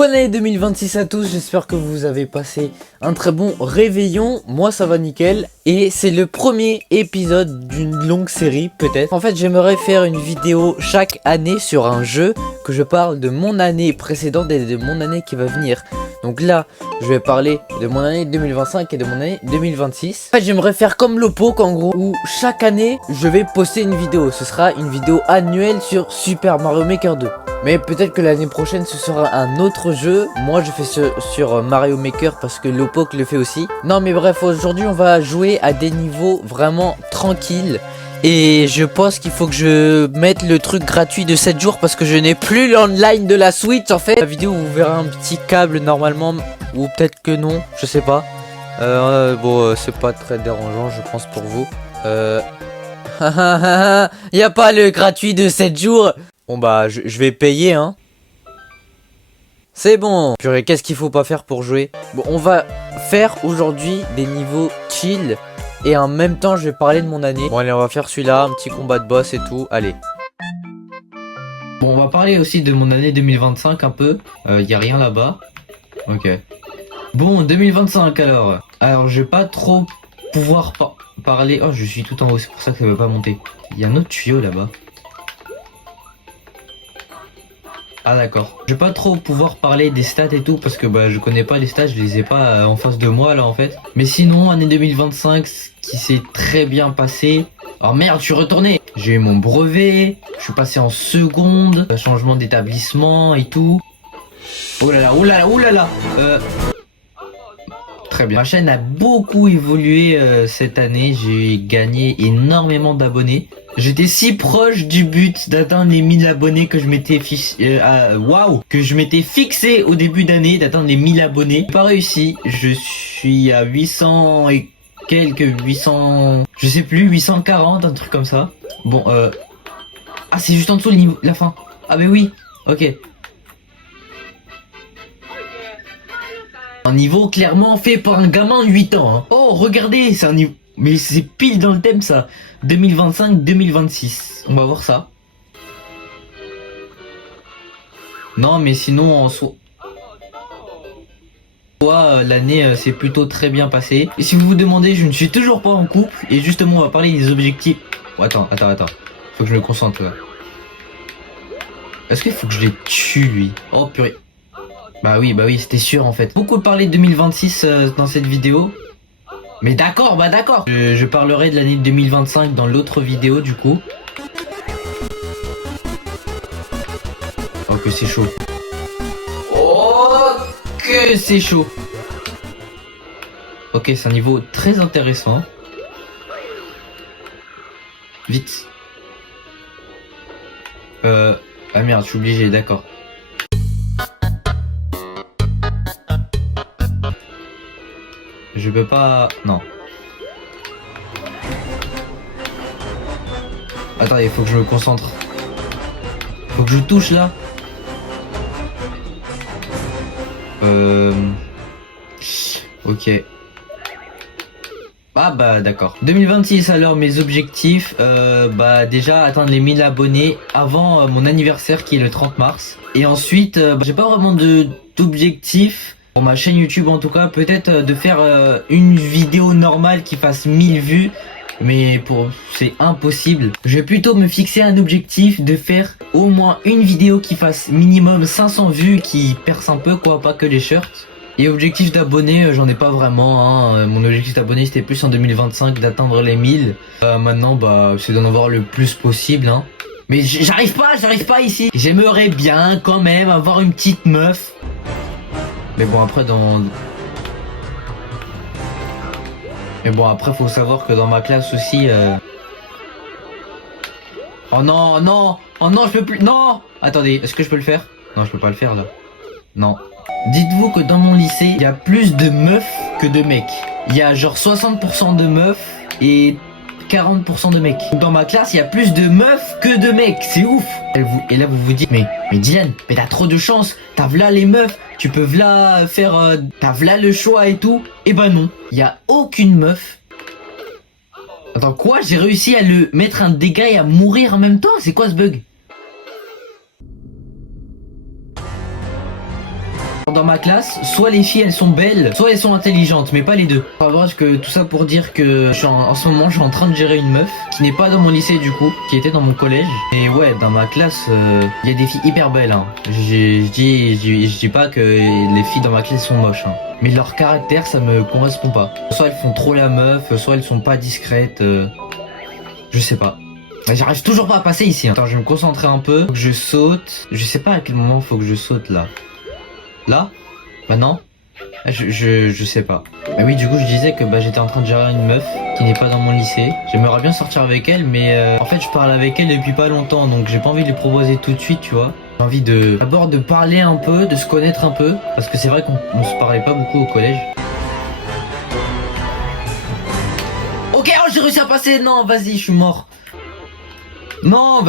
Bonne année 2026 à tous, j'espère que vous avez passé un très bon réveillon. Moi ça va nickel et c'est le premier épisode d'une longue série peut-être. En fait j'aimerais faire une vidéo chaque année sur un jeu, que je parle de mon année précédente et de mon année qui va venir. Donc là je vais parler de mon année 2025 et de mon année 2026. En fait j'aimerais faire comme Lopoc en gros, où chaque année je vais poster une vidéo. Ce sera une vidéo annuelle sur Super Mario Maker 2. Mais peut-être que l'année prochaine ce sera un autre jeu. Moi je fais sur Mario Maker parce que Lopoc le fait aussi. Non mais bref, aujourd'hui on va jouer à des niveaux vraiment tranquilles. Et je pense qu'il faut que je mette le truc gratuit de 7 jours parce que je n'ai plus l'online de la Switch en fait. La vidéo vous verrez un petit câble normalement, ou peut-être que non, je sais pas. Bon c'est pas très dérangeant je pense pour vous. Y a pas le gratuit de 7 jours. Bon bah je vais payer hein. C'est bon. Purée, qu'est-ce qu'il faut pas faire pour jouer? Bon, on va faire aujourd'hui des niveaux chill. Et en même temps je vais parler de mon année. Bon allez, on va faire celui-là, un petit combat de boss et tout. Allez. Bon, on va parler aussi de mon année 2025 un peu. Y a rien là-bas. Ok. Bon, 2025 alors. Alors je vais pas trop pouvoir parler. Oh, je suis tout en haut, c'est pour ça que ça veut pas monter. Il y a un autre tuyau là-bas. Ah d'accord. Je vais pas trop pouvoir parler des stats et tout parce que bah je connais pas les stats, je les ai pas en face de moi là en fait. Mais sinon année 2025 qui s'est très bien passé. Oh merde, je suis retourné. J'ai eu mon brevet, je suis passé en seconde, changement d'établissement et tout. Oh là là, oh là là, oh là là. Très bien. Ma chaîne a beaucoup évolué cette année, j'ai gagné énormément d'abonnés. J'étais si proche du but d'atteindre les 1000 abonnés que je m'étais fixé au début d'année, d'atteindre les 1000 abonnés. J'ai pas réussi, je suis à 800 et quelques, 800, je sais plus, 840, un truc comme ça. Bon, ah c'est juste en dessous le niveau, la fin. Ah mais oui, ok. Un niveau clairement fait par un gamin de 8 ans. Hein. Oh, regardez, c'est un niveau... Mais c'est pile dans le thème ça. 2025-2026. On va voir ça. Non, mais sinon, en soi... l'année s'est plutôt très bien passée. Et si vous vous demandez, je ne suis toujours pas en couple. Et justement, on va parler des objectifs. Oh, attends. Faut que je me concentre là. Est-ce qu'il faut que je les tue, lui? Oh, purée. Bah oui, c'était sûr en fait. Beaucoup parlé de 2026 dans cette vidéo. Mais d'accord, bah d'accord. Je parlerai de l'année 2025 dans l'autre vidéo du coup. Oh que c'est chaud. Oh que c'est chaud. Ok, c'est un niveau très intéressant. Vite. Ah merde, je suis obligé, d'accord. Je peux pas... Non. Attends, il faut que je me concentre. Faut que je touche là. Ok. Ah bah d'accord. 2026 alors mes objectifs. Bah déjà atteindre les 1000 abonnés avant mon anniversaire qui est le 30 mars. Et ensuite, j'ai pas vraiment d'objectifs. Pour ma chaîne YouTube en tout cas, peut-être de faire une vidéo normale qui fasse 1000 vues, mais c'est impossible. Je vais plutôt me fixer un objectif de faire au moins une vidéo qui fasse minimum 500 vues, qui perce un peu quoi, pas que les shirts. Et objectif d'abonnés, j'en ai pas vraiment, hein. Mon objectif d'abonnés c'était plus en 2025 d'atteindre les 1000. Maintenant bah c'est d'en avoir le plus possible, hein. Mais j'arrive pas ici. J'aimerais bien quand même avoir une petite meuf. Mais bon après faut savoir que dans ma classe aussi Oh non, je peux plus. Non. Attendez, est-ce que je peux le faire? Non, je peux pas le faire là. Non. Dites-vous que dans mon lycée, il y a plus de meufs que de mecs. Il y a genre 60% de meufs et 40% de mecs. Dans ma classe, il y a plus de meufs que de mecs. C'est ouf. Et là, vous vous dites, mais Diane, mais t'as trop de chance. T'as v'là les meufs. Tu peux v'là faire... t'as v'là le choix et tout. Eh ben non. Il y a aucune meuf. Attends, quoi? J'ai réussi à le mettre un dégât et à mourir en même temps? C'est quoi ce bug? Dans ma classe, soit les filles elles sont belles, soit elles sont intelligentes, mais pas les deux. Enfin bref, que tout ça pour dire que en ce moment je suis en train de gérer une meuf qui n'est pas dans mon lycée du coup, qui était dans mon collège. Et ouais, dans ma classe, il y a des filles hyper belles. Hein. Je dis pas que les filles dans ma classe sont moches. Hein. Mais leur caractère, ça me correspond pas. Soit elles font trop la meuf, soit elles sont pas discrètes. Je sais pas. J'arrive toujours pas à passer ici. Hein. Attends, je vais me concentrer un peu. Faut que je saute. Je sais pas à quel moment faut que je saute là. Là? Maintenant? Je sais pas. Mais oui, du coup, je disais que j'étais en train de gérer une meuf qui n'est pas dans mon lycée. J'aimerais bien sortir avec elle, mais en fait, je parle avec elle depuis pas longtemps, donc j'ai pas envie de lui proposer tout de suite, tu vois. J'ai envie d'abord de parler un peu, de se connaître un peu, parce que c'est vrai qu'on se parlait pas beaucoup au collège. Ok, oh, j'ai réussi à passer. Non, vas-y, je suis mort. Non,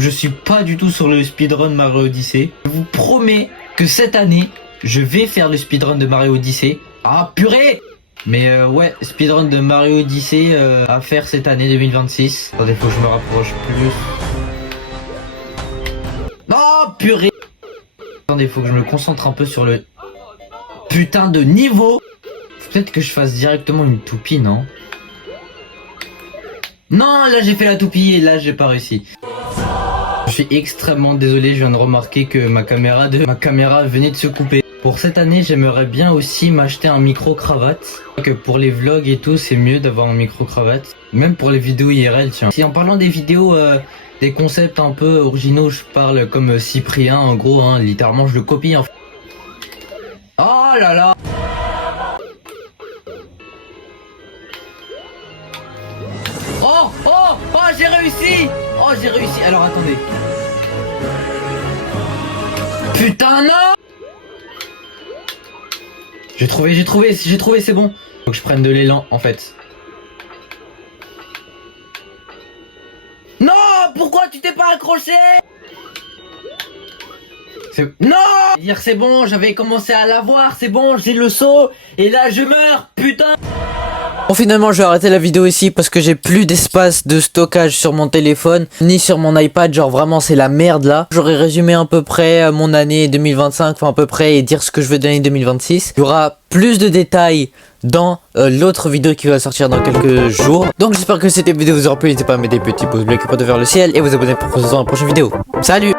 je suis pas du tout sur le speedrun Mario Odyssey. Je vous promets que cette année, je vais faire le speedrun de Mario Odyssey. Ah purée! Mais ouais, speedrun de Mario Odyssey à faire cette année 2026. Attendez, faut que je me rapproche plus. Oh purée! Attendez, faut que je me concentre un peu sur le putain de niveau. Peut-être que je fasse directement une toupie, non? Non, là j'ai fait la toupie et là j'ai pas réussi. Je suis extrêmement désolé, je viens de remarquer que ma caméra venait de se couper. Pour cette année, j'aimerais bien aussi m'acheter un micro-cravate. Que pour les vlogs et tout, c'est mieux d'avoir un micro-cravate. Même pour les vidéos IRL, tiens. Si en parlant des vidéos, des concepts un peu originaux, je parle comme Cyprien, en gros, hein, littéralement je le copie. Hein. Oh là là! Oh, oh, oh, j'ai réussi! Oh, j'ai réussi. Alors, attendez. Putain, non! J'ai trouvé, c'est bon. Faut que je prenne de l'élan, en fait. Non! Pourquoi tu t'es pas accroché? Non! Dire c'est bon, j'avais commencé à l'avoir, c'est bon, j'ai le saut, et là je meurs, putain! Bon, finalement je vais arrêter la vidéo ici parce que j'ai plus d'espace de stockage sur mon téléphone ni sur mon iPad, genre vraiment c'est la merde là. J'aurais résumé à peu près mon année 2025, enfin à peu près, et dire ce que je veux de l'année 2026. Il y aura plus de détails dans l'autre vidéo qui va sortir dans quelques jours. Donc j'espère que cette vidéo vous aura plu, n'hésitez pas à mettre des petits pouces bleus qui pointent vers le ciel et vous abonner pour voir la prochaine vidéo. Salut!